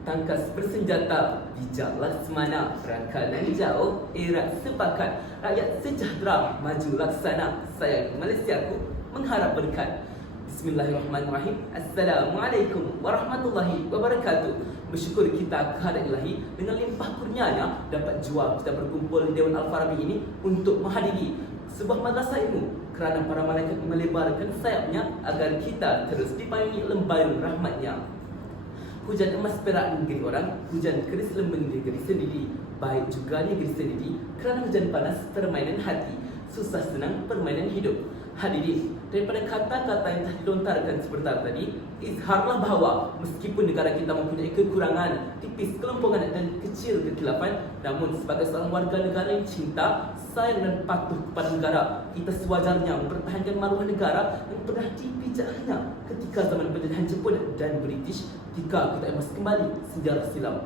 Tangkas bersenjata, bijak laksamana, rakanan jauh, erat sepakat, rakyat sejahtera, maju laksana, sayang Malaysiaku, mengharap berkat. Bismillahirrahmanirrahim. Assalamualaikum warahmatullahi wabarakatuh. Bersyukur kita kehadrat Ilahi dengan limpah kurnianya dapat jua kita berkumpul di Dewan Al-Farabi ini untuk menghadiri sebuah madrasah ilmu kerana para malaikat melebarkan sayapnya agar kita terus dipayungi lembayung rahmatnya. Hujan emas perak negeri orang, hujan keris lembing negeri sendiri, baik juga negeri sendiri kerana hujan panas permainan hati, susah senang permainan hidup. Hadirin, daripada kata-kata yang telah dilontarkan sebentar tadi, izharlah bahawa meskipun negara kita mempunyai kekurangan, tipis kelompongan dan kecil kekhilafan, namun sebagai seorang warga negara yang cinta, sayang dan patuh kepada negara, kita sewajarnya mempertahankan maruah negara yang pernah dipijaknya ketika zaman penjajahan Jepun dan British ketika kita emas kembali sejarah silam.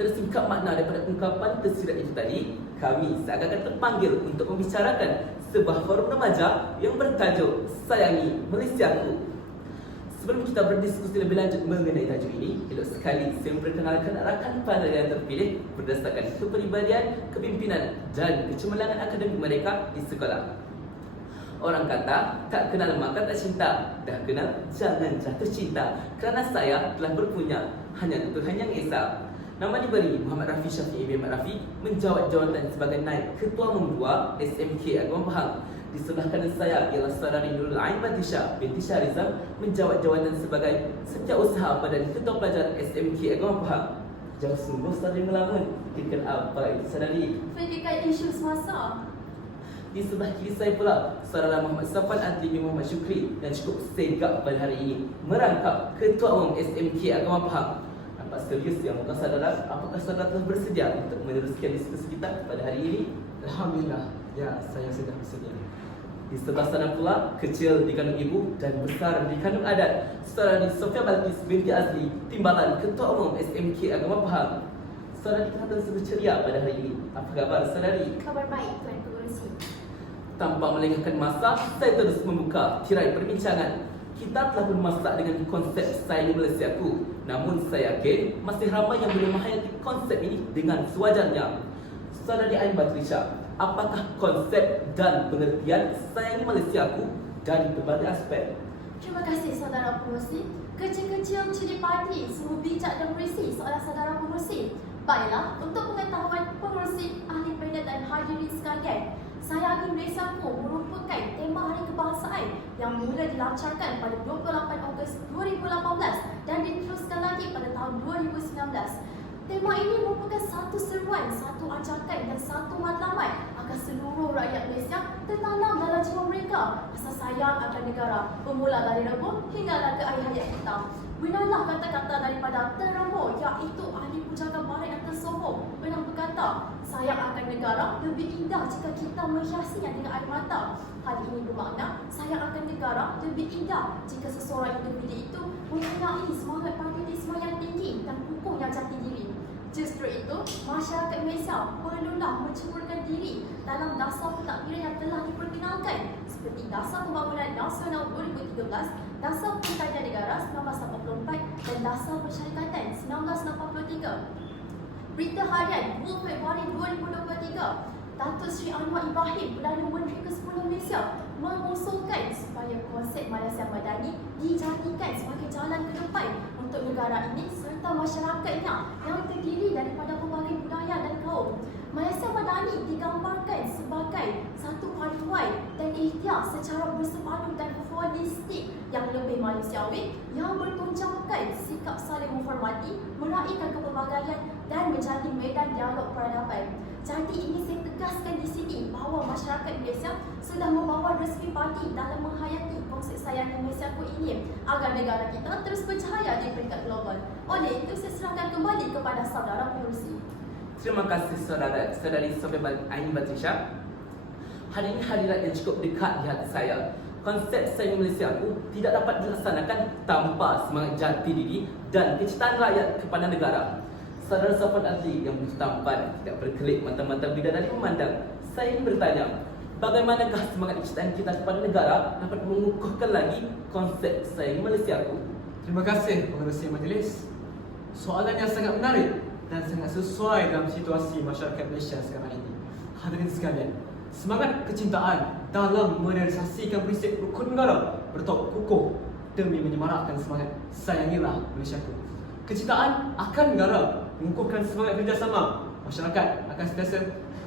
Tersingkap makna daripada ungkapan tersirat itu tadi, kami seakan-akan terpanggil untuk membicarakan sebuah forum remaja yang bertajuk Sayangi Malaysiaku. Sebelum kita berdiskusi lebih lanjut mengenai tajuk ini, elok sekali saya memperkenalkan rakan panel yang terpilih berdasarkan kepribadian, kepimpinan dan kecemerlangan akademik mereka di sekolah. Orang kata, tak kenal maka tak cinta, dah kenal jangan jatuh cinta, kerana saya telah berpunya hanya Tuhan yang Esa. Nama diberi Muhammad Rafi Syafi'i bin Muhammad Rafi menjawat jawatan sebagai naib Ketua Membua SMK Agama Pahang. Di sebelah kanan saya ialah Saudari Nurul Ain Batisha binti Syarizam menjawat jawatan sebagai Setiausaha Badan Ketua Pelajar SMK Agama Pahang. Jauh sungguh Saudari melamun. Fikir apa itu Saudari? Fikirkan isu semasa. Di sebelah kiri saya pula Saudara Muhammad Safan Adli bin Muhammad Syukri yang cukup segak pada hari ini merangkap Ketua Umum SMK Agama Pahang. Nampak serius ya muka saudara. Apakah saudara telah bersedia untuk meneruskan diskusi kita pada hari ini? Alhamdulillah, ya saya sudah bersedia. Di sebelah sana pula, kecil di kandung ibu dan besar di kandung adat, Saudari Sofia Balkis binti Azli, Timbalan Ketua Umum SMK Agama Pahang. Saudari kelihatan sungguh ceria pada hari ini. Apa khabar saudari? Kabar baik Tuan Pengurusi. Tanpa melengahkan masa, saya terus membuka tirai perbincangan. Kita telah bermasak dengan konsep Sayangi Malaysiaku. Namun saya yakin masih ramai yang belum menghayati konsep ini dengan sewajarnya. Saudari Ain Batrisha, apakah konsep dan pengertian Sayangi Malaysiaku dari berbagai aspek? Terima kasih saudara pengurusi. Kecil-kecil ciri padi, semua bijak dan berisi seorang saudara pengurusi. Baiklah, untuk pengetahuan pengurusi, ahli peringkat dan hadirin sekalian, Sayangi Malaysiaku merupakan tema Hari Kebangsaan yang mula dilancarkan pada 28 Ogos 2018 dan diteruskan lagi pada tahun 2019. Tema ini merupakan satu seruan, satu ajakan dan satu matlamat agar seluruh rakyat Malaysia tertanam dalam jiwa mereka rasa sayang akan negara, bermula dari rebus hinggalah ke akhir hayat kita. Gunalah kata-kata daripada Tan Rambo, iaitu ahli pujangga barat yang tersohor, pernah berkata, sayang akan negara lebih indah jika kita menghiasinya dengan air mata. Hal ini bermakna sayang akan negara lebih indah jika seseorang individu itu mempunyai semangat patriotisme yang tinggi dan kukuhnya jati diri. Justru itu, masyarakat Malaysia perlulah menceburkan diri dalam dasar pentadbiran yang telah diperkenalkan seperti Dasar Pembangunan Nasional 2013, Dasar Perintah Negara 1984 dan Dasar Persyarikatan 1983. Berita Harian 2 Februari 2023, Datuk Seri Anwar Ibrahim, Perdana Menteri ke-10 Malaysia, mengusulkan supaya konsep Malaysia Madani dijadikan sebagai jalan ke depan untuk negara ini serta masyarakatnya yang terdiri daripada pelbagai budaya dan kaum. Malaysia Madani digambarkan sebagai satu paduan dan ikhtiar secara bersepadu dan holistik yang lebih manusiawi yang bertonjolkan sikap saling menghormati, meraihkan kepelbagaian dan menjadi medan dialog peradaban. Jadi ingin saya tegaskan di sini bahawa masyarakat Malaysia sudah membawa resmi parti dalam menghayati konsep Sayangi Malaysiaku ini agar negara kita terus berjaya di peringkat global. Oleh itu, saya serahkan kembali kepada saudara pengurusi. Terima kasih Saudari Sofia Ain Batrisha. Hari ini hadirat yang cukup dekat di hati saya. Konsep Sayangi Malaysiaku tidak dapat dilaksanakan tanpa semangat jati diri dan kecintaan rakyat kepada negara. Saudara Safan Adli yang bertampan tidak berkelip mata-mata bidadari memandang. Saya ingin bertanya, bagaimanakah semangat kecintaan kita kepada negara dapat mengukuhkan lagi konsep Sayangi Malaysiaku? Terima kasih pengerusi majlis. Soalan yang sangat menarik dan sangat sesuai dalam situasi masyarakat Malaysia sekarang ini. Hadirin sekalian, semangat kecintaan dalam merealisasikan prinsip rukun negara bertolak kukuh demi menyemarakkan semangat sayangilah Malaysiaku. Kecintaan akan negara mengukuhkan semangat kerjasama. Masyarakat akan sentiasa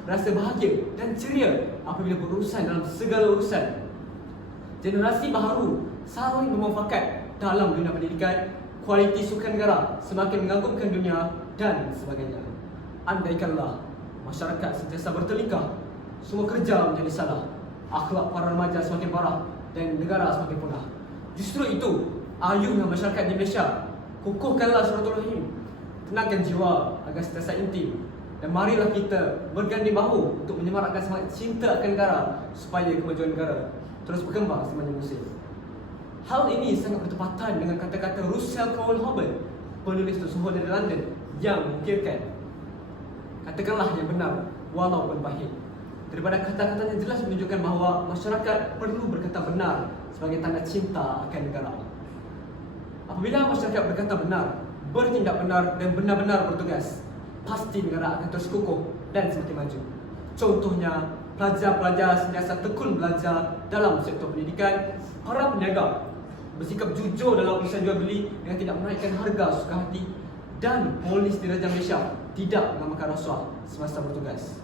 rasa bahagia dan ceria apabila berurusan dalam segala urusan. Generasi baharu saling bermuafakat dalam dunia pendidikan, kualiti sukan negara semakin mengagumkan dunia dan sebagainya. Andaikanlah masyarakat sentiasa bertelingkah, semua kerja menjadi salah, akhlak para remaja semakin parah dan negara semakin punah. Justru itu ayuhnya masyarakat di Malaysia. Kukuhkanlah silaturahim, tenangkan jiwa agar sentiasa intim, dan marilah kita berganding bahu untuk menyemarakkan semangat cinta akan negara supaya kemajuan negara terus berkembang sepanjang musim. Hal ini sangat bertepatan dengan kata-kata Russell Cole-Hobart, penulis tersohor dari London, yang mengukirkan, katakanlah yang benar walaupun pahit. Daripada kata-katanya jelas menunjukkan bahawa masyarakat perlu berkata benar sebagai tanda cinta akan negara. Apabila masyarakat berkata benar, bertindak benar dan benar-benar bertugas, pasti negara akan terus kukuh dan semakin maju. Contohnya, pelajar-pelajar sentiasa tekun belajar dalam sektor pendidikan, para peniaga bersikap jujur dalam urusan jual beli dengan tidak menaikkan harga suka hati, dan polis diraja Malaysia tidak mengamalkan rasuah semasa bertugas.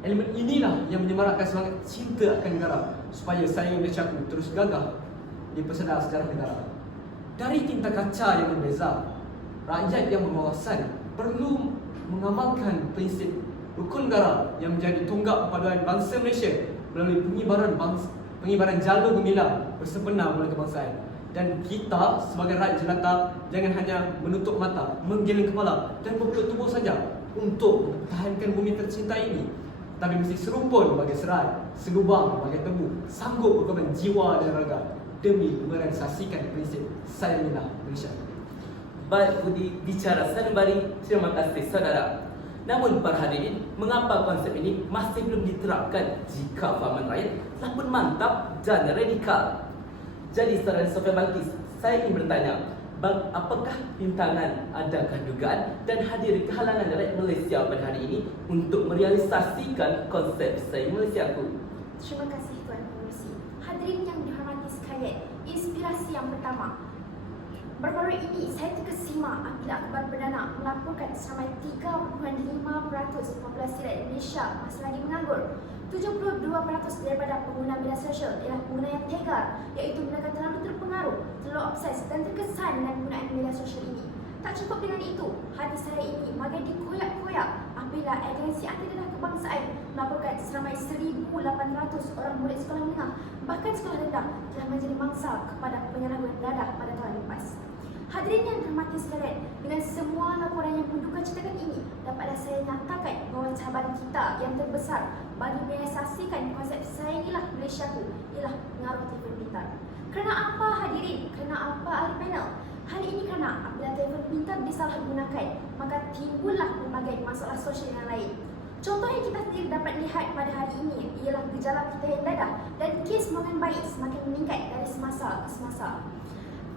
Elemen inilah yang menyemarakkan semangat cinta akan negara supaya saingan Malaysia terus gagah di pesada sejarah negara. Dari tinta kaca yang berbeza, rakyat yang berwawasan perlu mengamalkan prinsip rukun negara yang menjadi tonggak perpaduan bangsa Malaysia melalui pengibaran jalur gemilang bersempena mula kebangsaan. Dan kita sebagai rakyat jelata jangan hanya menutup mata, menggeleng kepala dan berpeluk tubuh saja untuk mempertahankan bumi tercinta ini, tapi mesti serumpun bagai serat, selubang bagai tebu, sanggup berkorban jiwa dan raga demi merealisasikan prinsip sayangilah Malaysia. Baik budi bicara sanubari, terima kasih saudara. Namun para hadirin, mengapa konsep ini masih belum diterapkan jika fahaman rakyat telah pun mantap dan radikal? Jadi saudara Sofia Balkis, saya ingin bertanya, apakah rintangan, adakah dugaan dan hadir kehalangan rakyat Malaysia pada hari ini untuk merealisasikan konsep Saya Malaysiaku? Terima kasih Tuan Pengerusi. Hadirin yang dihormati sekalian, inspirasi yang pertama. Baru-baru ini saya terkesima apabila akhbar perdana melaporkan seramai 3.5% populasi rakyat Malaysia masih lagi menganggur. 72% daripada pengguna media sosial ialah pengguna yang tegar, iaitu mereka terlalu terpengaruh, terlalu obses dan terkesan dengan penggunaan media sosial ini. Tak cukup dengan itu, hati saya ini makin dikoyak-koyak apabila agensi anti-dedah kebangsaan melaporkan seramai 1,800 orang murid sekolah menengah bahkan sekolah rendah telah menjadi mangsa kepada penyalahgunaan dadah pada tahun lepas. Hadirin yang dihormati sekalian, dengan semua laporan yang mendukacitakan ini, dapatlah saya nyatakan bahawa cabaran kita yang terbesar bagi merealisasikan konsep Sayangilah Malaysiaku ialah pengaruh telefon pintar. Kerana apa hadirin? Kerana apa ahli panel? Hal ini kerana apabila telefon pintar disalahgunakan, maka timbullah berbagai masalah sosial yang lain. Contoh yang kita sendiri dapat lihat pada hari ini ialah gejala kita yang dadah dan kes makan bayi semakin meningkat dari semasa ke semasa.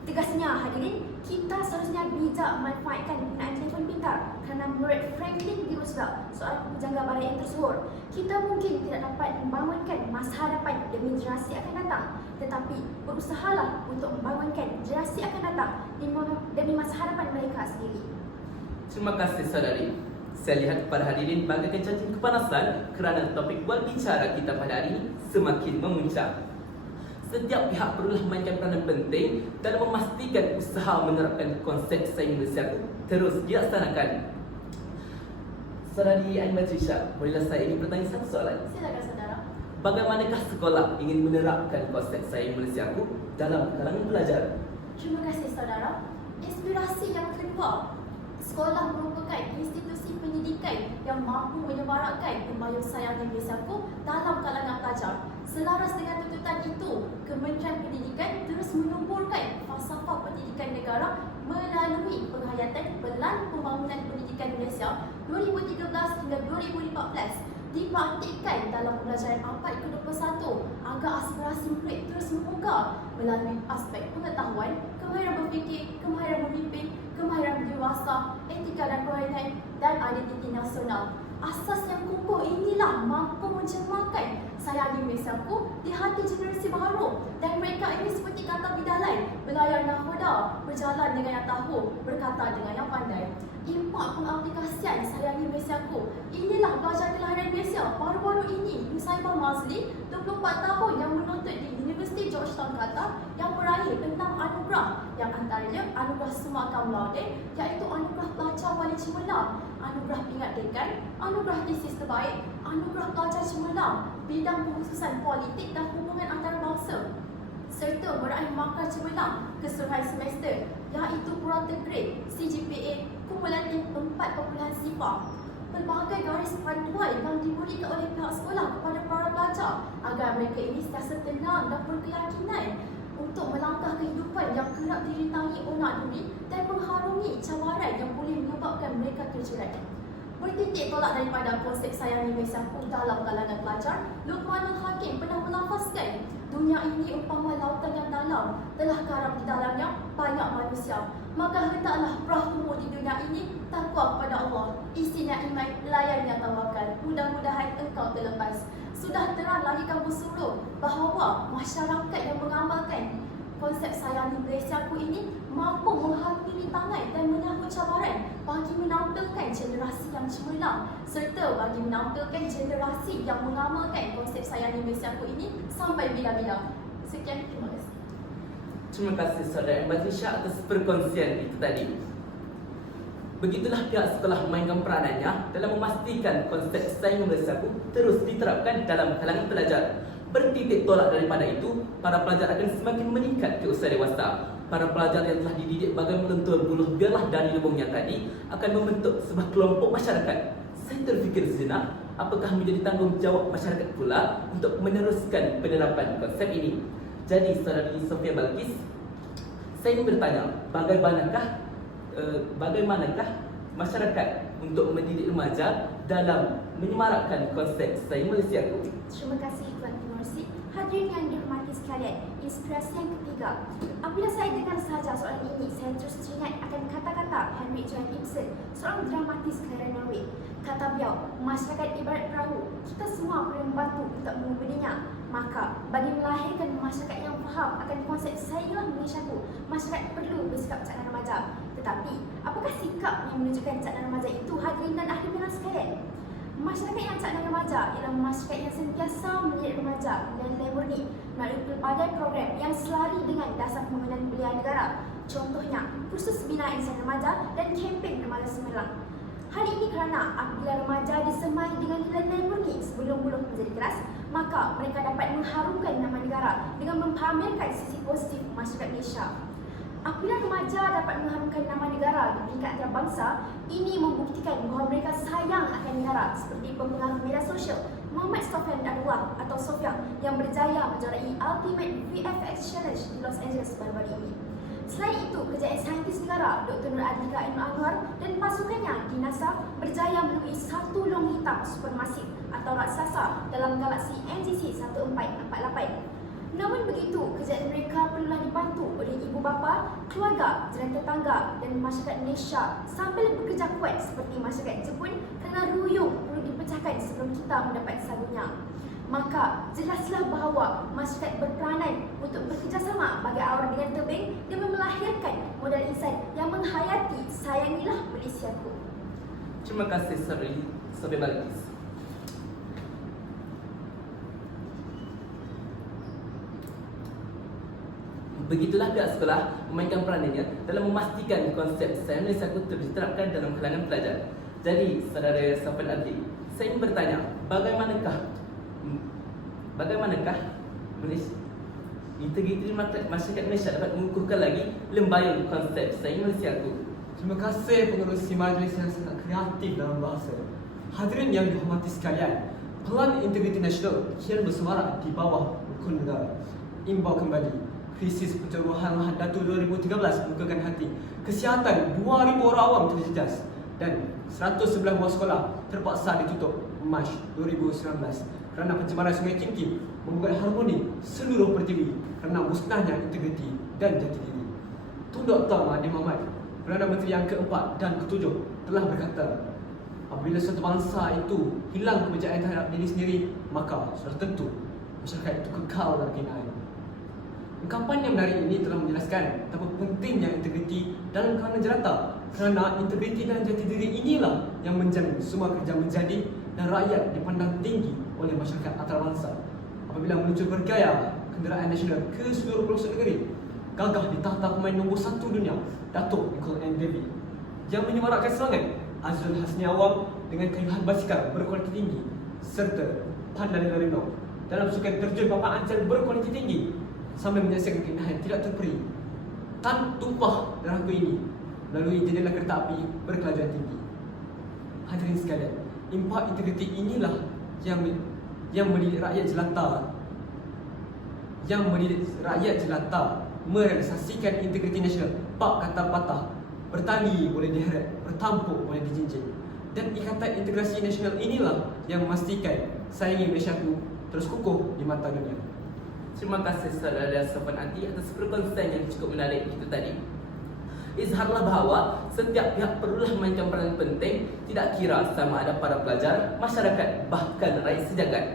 Tegasnya hadirin, kita seharusnya bijak memanfaatkan penggunaan telefon pintar kerana menurut Franklin D. Roosevelt, seorang pujangga barat yang tersohor, kita mungkin tidak dapat membangunkan masa hadapan demi generasi akan datang, tetapi berusahalah untuk membangunkan generasi akan datang demi masa hadapan mereka sendiri. Terima kasih saudari. Saya lihat kepada hadirin bagaikan cacing kepanasan kerana topik buat bicara kita pada hari ini semakin memuncak. Setiap pihak perlulah mainkan peranan penting dalam memastikan usaha menerapkan konsep Saya Malaysiaku terus dilaksanakan. Saudari Aimah Trisha, bolehlah saya ingin bertanya satu soalan? Silakan saudara. Bagaimanakah sekolah ingin menerapkan konsep Saya Malaysiaku dalam kalangan pelajar? Terima kasih saudara. Inspirasi yang kedua, sekolah merupakan institusi pendidikan yang mampu menyemarakkan pembayang sayangnya Malaysiaku dalam kalangan pelajar. Selaras dengan tuntutan itu, Kementerian Pendidikan terus menuburkan falsafah pendidikan negara melalui penghayatan Pelan Pembangunan Pendidikan Malaysia 2013 hingga 2014 dipraktikkan dalam pembelajaran abad ke-21 agar aspirasi murid terus membuka melalui aspek pengetahuan, kemahiran berfikir, kemahiran memimpin, kemahiran berwasa, identiti nasional. Asas yang kukuh inilah mampu mencermakan sayangi Malaysiaku di hati generasi baru, dan mereka ini seperti kata bidalai, berlayar nakhoda, berjalan dengan yang tahu, berkata dengan yang pandai. Impak pengaplikasian sayangi Malaysiaku, inilah pelajar kelahiran Malaysia baru-baru ini, Nusaibah Mazli, 24 tahun, yang menuntut di Universiti Georgetown Qatar, yang meraih tentang anugerah yang antaranya anugerah Summa Cum Laude, iaitu anugerah pelajar paling cemerlang, anugerah pingat dekan, anugerah tesis terbaik, anugerah pelajar cemerlang bidang pengkhususan politik dan hubungan antarabangsa, serta meraih markah cemerlang keseluruhan semester, iaitu purata grade CGPA kumulatif 4.0. Pelbagai garis panduan yang diberikan oleh pihak sekolah kepada para pelajar agar mereka ini sentiasa tenang dan berkeyakinan untuk melangkah kehidupan yang kerap dirintangi onak duri dan mengharungi cabaran yang boleh menyebabkan mereka terjerat. Bertitik tolak daripada konsep sayangi Malaysiaku dalam kalangan pelajar, Luqmanul Hakim pernah melafazkan, dunia ini umpama lautan yang dalam, telah karam di dalamnya banyak manusia. Maka hendaklah perahumu di dunia ini takwa kepada Allah, isinya iman, layaknya tawakal. Mudah-mudahan engkau terlepas. Sudah terang lagi kamu suruh bahawa masyarakat yang mengamalkan konsep sayangi Malaysiaku ini mampu mengharungi rintangan dan menyahut cabaran bagi menampilkan generasi yang cemerlang, serta bagi menampilkan generasi yang mengamalkan konsep sayangi Malaysiaku ini sampai bila-bila. Sekian, terima kasih. Terima kasih Saudara Mbazisha atas perkongsian itu tadi. Begitulah pihak sekolah memainkan peranannya dalam memastikan konsep sayangi Malaysiaku terus diterapkan dalam kalangan pelajar. Bertitik tolak daripada itu, para pelajar akan semakin meningkat ke usia dewasa. Para pelajar yang telah dididik bagai melentur buluh biarlah dari lubungnya tadi akan membentuk sebuah kelompok masyarakat. Saya terfikir sejenak, apakah menjadi tanggungjawab masyarakat pula untuk meneruskan penerapan konsep ini? Jadi, Saudari Sofia Balkis, saya ingin bertanya, bagaimanakah masyarakat untuk mendidik remaja dalam menyemarakkan konsep sayangi Malaysiaku? Terima kasih Tuan Timursi. Hadirin yang dihormati sekalian, inspirasi yang ketiga. Apabila saya dengar sahaja soalan ini, saya terus teringat akan kata-kata Henrik Johan Ibsen, seorang dramatis kelahiran Norway. Kata beliau, masyarakat ibarat perahu, kita semua perlu membantu untuk mengemudinya. Maka, bagi melahirkan masyarakat yang faham akan konsep sayangilah Malaysiaku, masyarakat perlu bersikap cakna remaja. Tetapi, apakah sikap yang menunjukkan cakna remaja itu, hadirin dan ahli pendengar sekalian? Masyarakat yang cakna remaja ialah masyarakat yang sentiasa mendidik remaja dan nilai murni melalui pelbagai program yang selari dengan dasar pembangunan belia negara. Contohnya, kursus bina insan remaja dan kempen remaja cemerlang. Hal ini kerana apabila remaja disemai dengan nilai-nilai murni sebelum buluh menjadi keras, maka mereka dapat mengharumkan nama negara dengan mempamerkan sisi positif masyarakat Malaysia. Apabila remaja dapat mengharumkan nama negara di peringkat antarabangsa, ini membuktikan bahawa mereka sayang akan negara, seperti pempengaruh media sosial Muhammad Sofyan Darullah atau Sofia yang berjaya menjuarai Ultimate VFX Challenge di Los Angeles baru-baru ini. Selain itu, kejayaan saintis negara Dr. Nur Adlika Ibn Anwar dan pasukannya di NASA berjaya menemui satu long hitam supermasif atau raksasa dalam galaksi NGC 1448. Namun begitu, kejayaan mereka perlulah dibantu oleh ibu bapa, keluarga, jiran tetangga dan masyarakat Malaysia sambil bekerja kuat seperti masyarakat Jepun kerana ruyung perlu dipecahkan sebelum kita mendapat sagunya. Maka jelaslah bahawa masyarakat berperanan untuk bekerjasama bagi awal dengan tebing demi melahirkan modal insan yang menghayati sayangilah Malaysiaku. Terima kasih Saudari Sofia Balkis. Begitulah pihak sekolah memainkan peranannya dalam memastikan konsep sayangi Malaysiaku terus diterapkan dalam kalangan pelajar. Jadi, Saudara Safan Adli, saya ingin bertanya, bagaimanakah integriti masyarakat Malaysia dapat mengukuhkan lagi lembayung konsep sayangi Malaysiaku? Terima kasih pengerusi majlis yang sangat kreatif dalam bahasa. Hadirin yang dihormati sekalian, Pelan Integriti Nasional kian bersemarak di bawah rukun negara. Imbau kembali, krisis pencerobohan lahan Datu 2013 membukakan hati. Kesihatan 2,000 orang awam terjejas dan 111 buah sekolah terpaksa ditutup Mac 2019 kerana pencemaran Sungai Kim membuat harmoni seluruh pertiwi kerana musnahnya integriti dan jati diri. Tun Dr. Mahathir Mohamad, Perdana Menteri yang keempat dan ketujuh, telah berkata, Apabila suatu bangsa itu hilang kepercayaan terhadap diri sendiri, maka sudah tentu masyarakat itu kekal dalam kehinaan. Ungkapan yang menarik ini telah menjelaskan betapa pentingnya integriti dalam kalangan jelata, kerana integriti dan jati diri inilah yang menjamin semua kerja menjadi dan rakyat dipandang tinggi oleh masyarakat antarabangsa. Apabila muncul bergaya kenderaan nasional ke seluruh pelosok negeri, gagah di tahta pemain nombor 1 dunia, Datuk Nicol M. David, yang menyemarakkan serangan Azrul Hasni Awam dengan kayuhan basikal berkualiti tinggi serta Pandan Larino dalam sukan terjun papan ancal berkualiti tinggi sambil menyaksikan keindahan tidak terperi tan tumpah darahku ini melalui jendela kereta api berkelajuan tinggi. Hadirin sekalian, impak integriti inilah yang mendidik rakyat jelata merealisasikan integriti nasional. Pak kata patah, bertali boleh diheret, bertampuk boleh dijinjing. Dan ikatan integrasi nasional inilah yang memastikan sayangi Malaysiaku terus kukuh di mata dunia. Terima kasih saudara Sopan Anti atas perkongsian yang cukup menarik itu tadi. Izharlah bahawa setiap pihak perlulah mainkan peranan penting, tidak kira sama ada para pelajar, masyarakat, bahkan rakyat sejagat.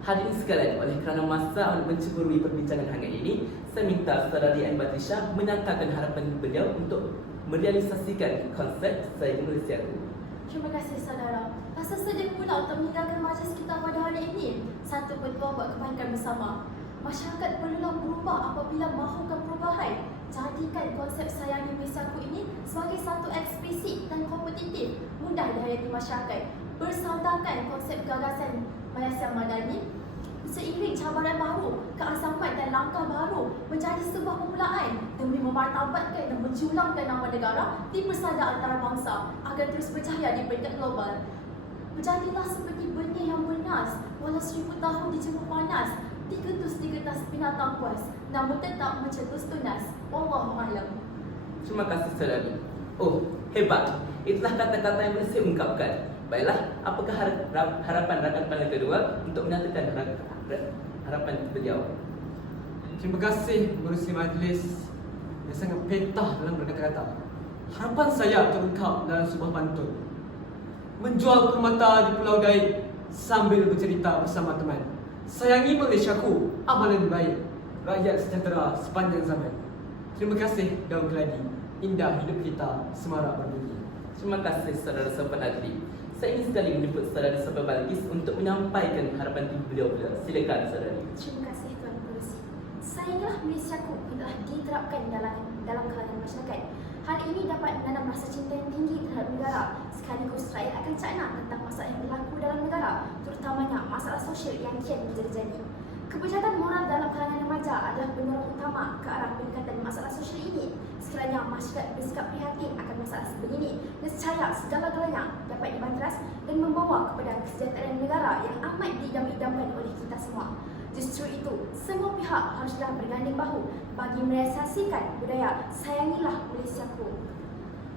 Hadirin sekalian, oleh kerana masa mencemburui perbincangan hangat ini, saya minta Saudari Ain Batrisha menyatakan harapan beliau untuk merealisasikan konsep Saya di Malaysiaku. Terima kasih saudara. Rasa sedih pula untuk meninggalkan majlis kita pada hari ini. Satu petua buat kebaikan bersama. Masyarakat perlulah berubah apabila mahukan perubahan. Jadikan konsep Sayangi Malaysiaku ini sebagai satu eksplisit dan kompetitif, mudah dihayati masyarakat. Bersaudarkan konsep gagasan Malaysia Madani seiring cabaran baru, keasaman dan langkah baru menjadi sebuah permulaan demi memartabatkan dan menjulangkan nama negara di persada antarabangsa agar terus berjaya di peringkat global. Berjadilah seperti benih yang bernas, walau 1000 tahun dijemur panas, diketus di kertas binatang puas, namun tetap mencetus tunas. Wallahualam. Terima kasih saudari. Oh, hebat. Itulah kata-kata yang boleh saya ungkapkan. Baiklah, apakah harapan rakan panel kedua untuk menyatakan harapan beliau? Terima kasih pengerusi majlis yang sangat petah dalam berkata-kata. Harapan saya terungkap dalam sebuah pantun. Menjual permata di Pulau Daik sambil bercerita bersama teman. Sayangi Malaysiaku, amalan baik, rakyat sejahtera sepanjang zaman. Terima kasih daun keladi, indah hidup kita semarak berbunyi. Terima kasih saudara Sopan Adli. Saya ingin sekali menjemput saudara Sopan Balkis untuk menyampaikan harapan beliau. Silakan saudari. Terima kasih Tuan Pengerusi. Sayangilah Malaysiaku telah diterapkan dalam kalangan masyarakat. Hal ini dapat menanam rasa cinta yang tinggi terhadap negara, sekaligus rakyat akan cakna tentang masalah yang berlaku dalam negara, terutamanya masalah sosial yang kian menjadi-jadi. Kebijakan moral dalam kalangan remaja adalah pendorong utama ke arah peningkatan masalah sosial ini. Sekiranya masyarakat bersikap prihatin akan masalah sebegini, nescaya segala-galanya dapat dibanteras dan membawa kepada kesejahteraan negara yang amat diidam-idamkan oleh kita semua. Justru itu, semua pihak haruslah berganding bahu bagi merealisasikan budaya Sayangilah Malaysiaku.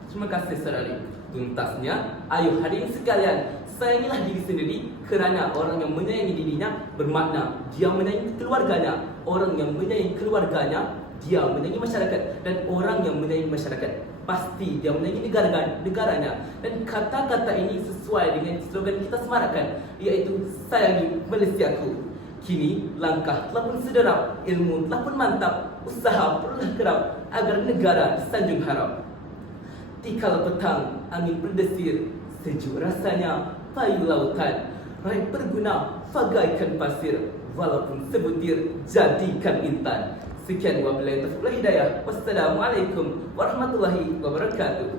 Terima kasih saudari. Tuntasnya, ayo hadirin sekalian, sayangilah diri sendiri kerana orang yang menyayangi dirinya bermakna dia menyayangi keluarganya. Orang yang menyayangi keluarganya, dia menyayangi masyarakat. Dan orang yang menyayangi masyarakat, pasti dia menyayangi negaranya. Dan kata-kata ini sesuai dengan slogan kita semarakkan, iaitu Sayangi Malaysiaku. Kini langkah telah pun sederap, ilmu telah pun mantap, usaha perlulah kerap agar negara disanjung harap. Tikal petang, angin berdesir, sejuk rasanya payu lautan. Raih berguna, bagaikan pasir, walaupun sebutir, jadikan intan. Sekian wabillahi taufiq wal hidayah. Wassalamualaikum warahmatullahi wabarakatuh.